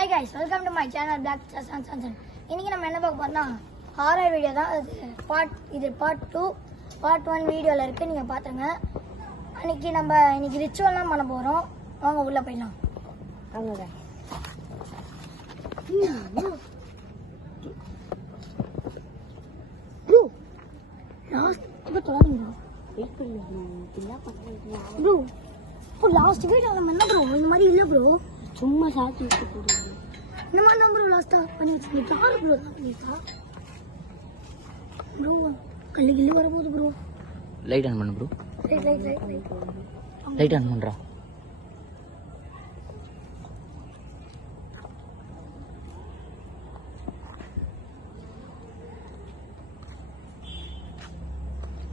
Hi guys, welcome to my channel Black Sansan. இன்னைக்கு நம்ம என்ன பார்க்க போறோம்னா ஹாரர் வீடியோ தான். இது பார்ட் 2 பார்ட் 1 வீடியோல இருக்கு, நீங்க பாத்துங்க. இன்னைக்கு ரிச்சுவல்லாம் பண்ண போறோம். வாங்க உள்ள போய்லாம். வாங்க ப்ரோ லாஸ்ட் இப்ப தொடங்க வெயிட் பண்ணுங்க ப்ரோ. லாஸ்ட் வீடியோ நம்ம என்ன ப்ரோ இந்த மாதிரி இல்ல ப்ரோ, சும்மா சாத்தி விட்டு போடுங்க. இந்த மாதிரி தான் ப்ரோ லாஸ்டா பண்ணி வச்சிருக்கீங்க. யாரு ப்ரோ தான் பண்ணிருக்கா ப்ரோ? கல்லு கில்லு வரப்போகுது ப்ரோ. லைட் ஆன் பண்ணு ப்ரோ. லைட் ஆன் பண்றா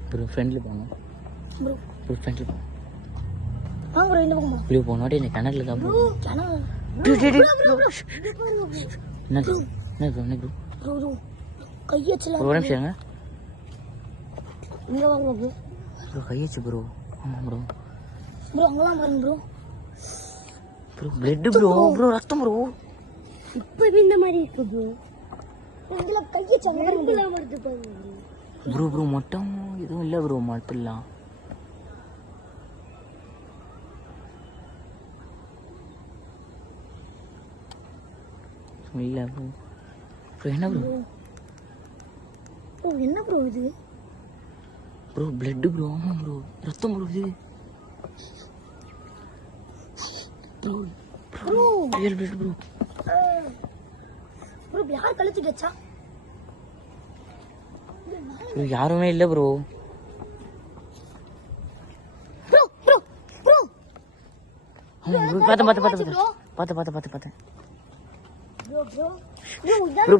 ப்ரோ. ஃப்ரெண்ட்லி போங்க ப்ரோ. ஃப்ரெண்ட்லி போங்க. வாங்க ப்ரோ, இந்த பக்கம் போ. ப்ரோ போனோட இந்த கிணறுல தான் ப்ரோ. கிணறு என்ன ப்ரோ? என்ன ப்ரோ? ப்ரோ கையச்சல ஒரு நிமிஷம் இருங்க. இங்க வாங்க ப்ரோ. ப்ரோ கையச்சு ப்ரோ. ஆமா ப்ரோ. ப்ரோ அங்கலாம் பாருங்க bro. Bro blood bro. Bro ரத்தம் ப்ரோ. இப்ப இந்த மாதிரி இருக்கு ப்ரோ. இதுல கையச்சல வருது பாருங்க ப்ரோ. ப்ரோ மொத்தம் எதுவும் இல்லை ப்ரோ. மட்டும்லாம் இல்லை ப்ரோ. ப்ரோ என்ன ப்ரோ? ப்ரோ என்ன ப்ரோ இது? Bro blood bro. ஆமா ப்ரோ ரத்தம் ப்ரோ. இது bro. Bro real blood bro. Bro யார் கழுத்திட்டச்சா? ப்ரோ யாருமே இல்லை ப்ரோ. ப்ரோ ப்ரோ ப்ரோ பார்த்தேன். ப்ரோ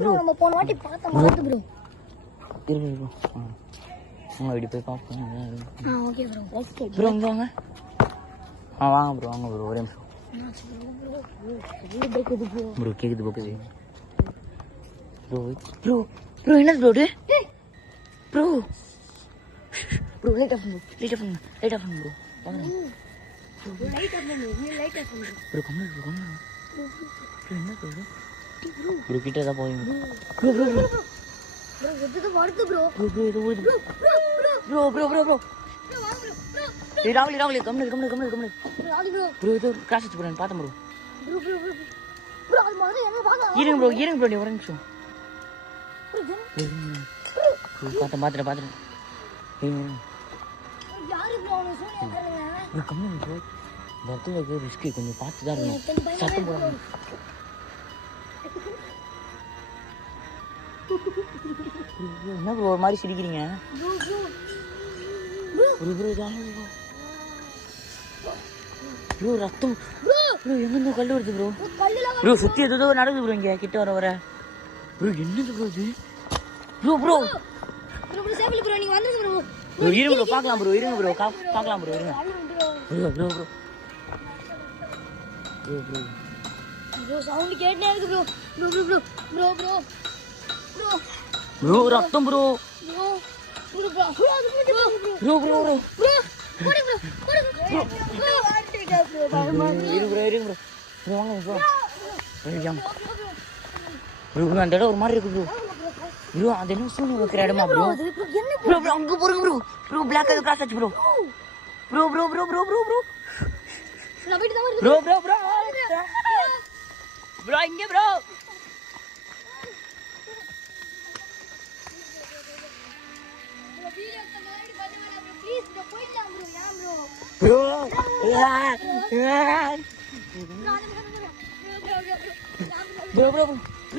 ப்ரோ நம்ம போன வாட்டி பார்த்த மாதிரி ப்ரோ. இருக்கு ப்ரோ. இப்படி போய் பார்ப்போம். Okay bro. ஓகே ப்ரோ இங்கே வாங்க. வாங்க ப்ரோ. வாங்க ப்ரோ. ஒரே நிமிஷம் ப்ரோ. கேக்குது போக்குது ப்ரோ. ப்ரோ என்ன ப்ரோ? ப்ரோ லைட் ஆஃப் பண்ணு ப்ரோ. வாங்க ப்ரோ. கம்மி ப்ரோ. என்ன ப்ரோ? ப்ரோ கிட்ட தான் போவீங்க ப்ரோ. எதுக்கு வருது ப்ரோ? இது ஓடுது ப்ரோ. ராகுலி கம்மி ப்ரோ. இது கிராஷ் ஆச்சு ப்ரோ. பார்த்தேன் ப்ரோ. அது மாதிரி என்ன வாங்க. இருங்க ப்ரோ. நீ ஒரு நிமிஷம். பார்த்தேன். யாரு ப்ரோ அவன சொல்லுங்க. கம்மி ப்ரோ. பர்த்டே ரிஸ்க் கொஞ்சம் பார்த்து தான் இருக்கணும். சத்தம் போடாம. என்ன ப்ரோ ஒரு மாதிரி சிரிக்கிறீங்க? ப்ரோ ரத்தம் ப்ரோ. எங்க கல் வருது ப்ரோ? ப்ரோ சுத்தி ஏதோ நடக்குது ப்ரோ. இங்க கிட்ட வர ப்ரோ. என்னது ப்ரோ இது? ப்ரோ சேஃப்லி ப்ரோ நீங்க வந்துருங்க ப்ரோ. ப்ரோ இருங்க ப்ரோ. பார்க்கலாம் ப்ரோ. இருங்க ப்ரோ. பார்க்கலாம் ப்ரோ. இருங்க ப்ரோ சவுண்ட் கேட்டே இருக்கு ப்ரோ. ப்ரோ ரத்தம் ப்ரோ. அந்த இடம் ஒரு மாதிரி இருக்கு ப்ரோ. ப்ரோ அந்த என்ன சூழ்நிலை வைக்கிற இடமா ப்ரோ? அங்க போறீங்க ப்ரோ. ப்ரோ பிளாக் அது கிராஸ் ஆச்சு ப்ரோ. ப்ரோ இங்க ப்ரோ.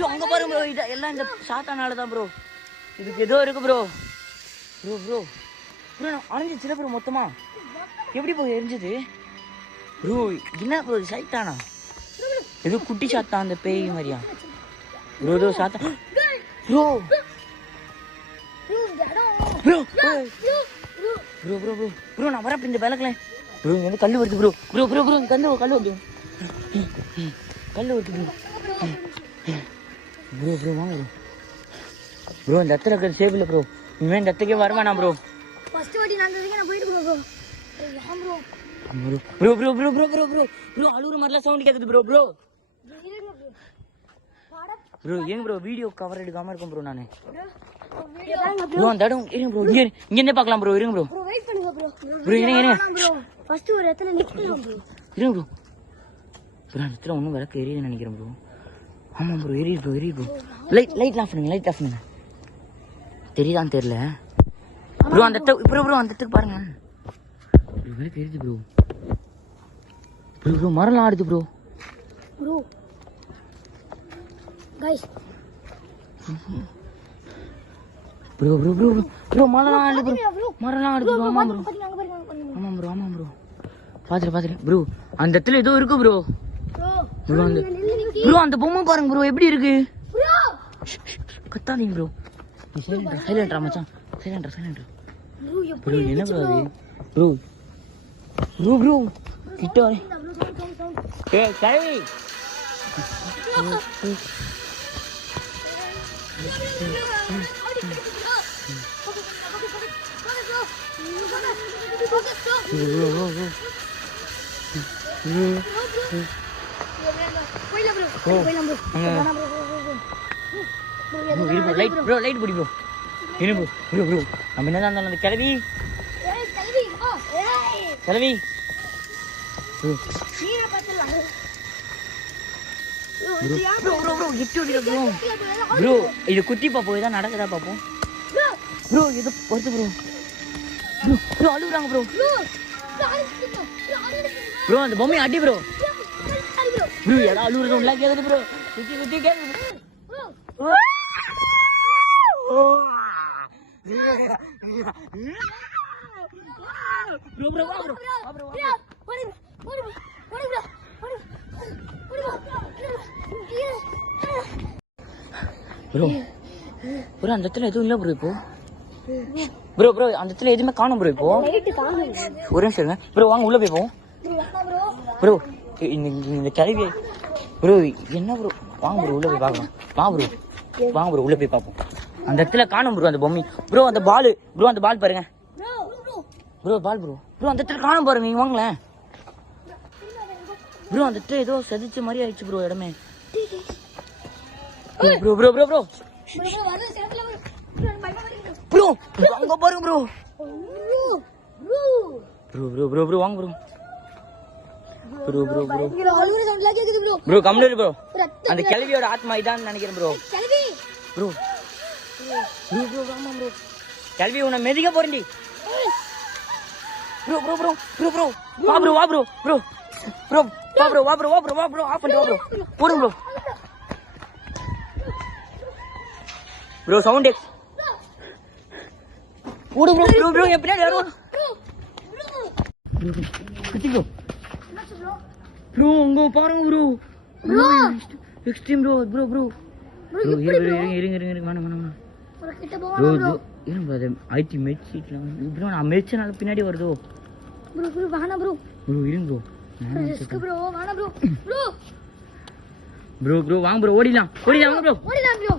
அங்க பாருங்க ப்ரோ. எல்லாம் இந்த சாத்தானால தான் ப்ரோ. இதுக்கு ஏதோ இருக்கு ப்ரோ. Bro அணைஞ்சிச்சுல bro. மொத்தமா எப்படி ப்ரோ எரிஞ்சது ப்ரோ? என்ன ப்ரோ சைட்டானா? ஏதோ குட்டி சாத்தா அந்த பேய் மாதிரியா ப்ரோ? ஏதோ சாத்தா ப்ரோ. நான் வரப்ப இந்த விளக்கல ப்ரோ. இங்க வந்து கல்லு வருது ப்ரோ. கல்லு வருது ப்ரோ. வாங்க ப்ரோ. இந்த இடத்துல இருக்கிற சேஃப் இல்லை ப்ரோ. இனிமே இந்த இடத்துக்கே வருவானா ப்ரோ? ஃபர்ஸ்ட் வாட்டி நான் நான் போயிட்டு ப்ரோ. ப்ரோ அழுகுற மாதிரிலாம் சவுண்ட் கேக்குது ப்ரோ. ப்ரோ ஏங்க ப்ரோ வீடியோ கவர் எடுக்காம இருக்கும் ப்ரோ நானு ப்ரோ அந்த இடம் இருங்க ப்ரோ இங்க இருந்தே பார்க்கலாம் ப்ரோ இருங்க ப்ரோ வெயிட் பண்ணுங்க ப்ரோ ப்ரோ இருங்க ப்ரோ ஃபர்ஸ்ட் ஒரு இடத்துல நிக்கலாம் ப்ரோ இருங்க ப்ரோ ப்ரோ அந்த இடத்துல ஒன்றும் விளக்கு எரியுதுன்னு நினைக்கிறேன் ப்ரோ ஆமாம் ப்ரோ எரியுது ப்ரோ லைட் ஆஃப் பண்ணுங்க தெரியுதான்னு தெரியல ப்ரோ அந்த ப்ரோ அந்த இடத்துக்கு பாருங்க விளக்கு எரியுது ப்ரோ ப்ரோ மரம்லாம் ஆடுது ப்ரோ गाइस ப்ரோ மரம்லாம் ஆடுது ப்ரோ மரம்லாம் ஆடுது ப்ரோ ஆமாம் ப்ரோ பாத்துட்டு ப்ரோ அந்த இடத்துல ஏதோ இருக்கு ப்ரோ அந்த பொம்மை பாருங்க ப்ரோ எப்படி இருக்கு கத்தாதீங்க ப்ரோ சைலண்டா மச்சான் சைலண்டா ப்ரோ என்ன ப்ரோ அது ப்ரோ கிட்ட ஏய் கழுவி லைட் பிடி ப்ரோ என்ன ப்ரோ நம்ம என்னதான் இருந்தாலும் அந்த கிளவி ப்ரோ இது குத்தி பாப்போம் இதான் நடக்குதா பாப்போம் ப்ரோ இது வருது ப்ரோ அழுகுறாங்க ப்ரோ அந்த பொம்மை அடி ப்ரோ எல்லாம் அழுகுறது உள்ள கேக்குது ப்ரோ குத்தி கேக்குது ப்ரோ அந்த இடத்துல எதுவும் இல்ல ப்ரோ இப்போ ப்ரோ அந்த இடத்துல எதுவுமே காணும் ப்ரோ இப்போ ஒரு நிமிஷம் இருங்க ப்ரோ வாங்க உள்ள போய் போவோம் ப்ரோ இந்த கருவி ப்ரோ என்ன ப்ரோ வாங்க ப்ரோ உள்ள போய் பார்க்கலாம் வாங்க ப்ரோ உள்ள போய் பார்ப்போம் அந்த இடத்துல காணும் ப்ரோ அந்த பொம்மை ப்ரோ அந்த பால் பாருங்க பால் அந்த இடத்துல காணும் பாருங்க நீங்க வாங்களேன் ப்ரோ அந்த இடத்துல ஏதோ செதிச்ச மாதிரி ஆயிடுச்சு ப்ரோ இடமே ப்ரோ அங்க பாருங்க ப்ரோ வாங்க ப்ரோ கம்ப்ளீட் ப்ரோ அந்த கிழவியோட ஆத்மா இதான் நினைக்கிறேன் ப்ரோ ஆமா ப்ரோ கிழவி உன்னை மெதிக்க போறேன்டி வா ப்ரோ ஆஃப் பண்ணிட்டு போடுங்க ப்ரோ சவுண்ட் ஓடு ப்ரோ எப்படி யாரும் ப்ரோ உங்க பாருங்க ப்ரோ எக்ஸ்ட்ரீம் ப்ரோ இருங்க வேணாம் ப்ரோ இருங்க ஐடி மெட்சீட்லாம் ப்ரோ நான் மெட்சனால பின்னாடி வருதோ ப்ரோ வேணாம் ப்ரோ இருங்க ரிஸ்க் ப்ரோ வேணாம் ப்ரோ வாங்க ப்ரோ ஓடிலாம் ப்ரோ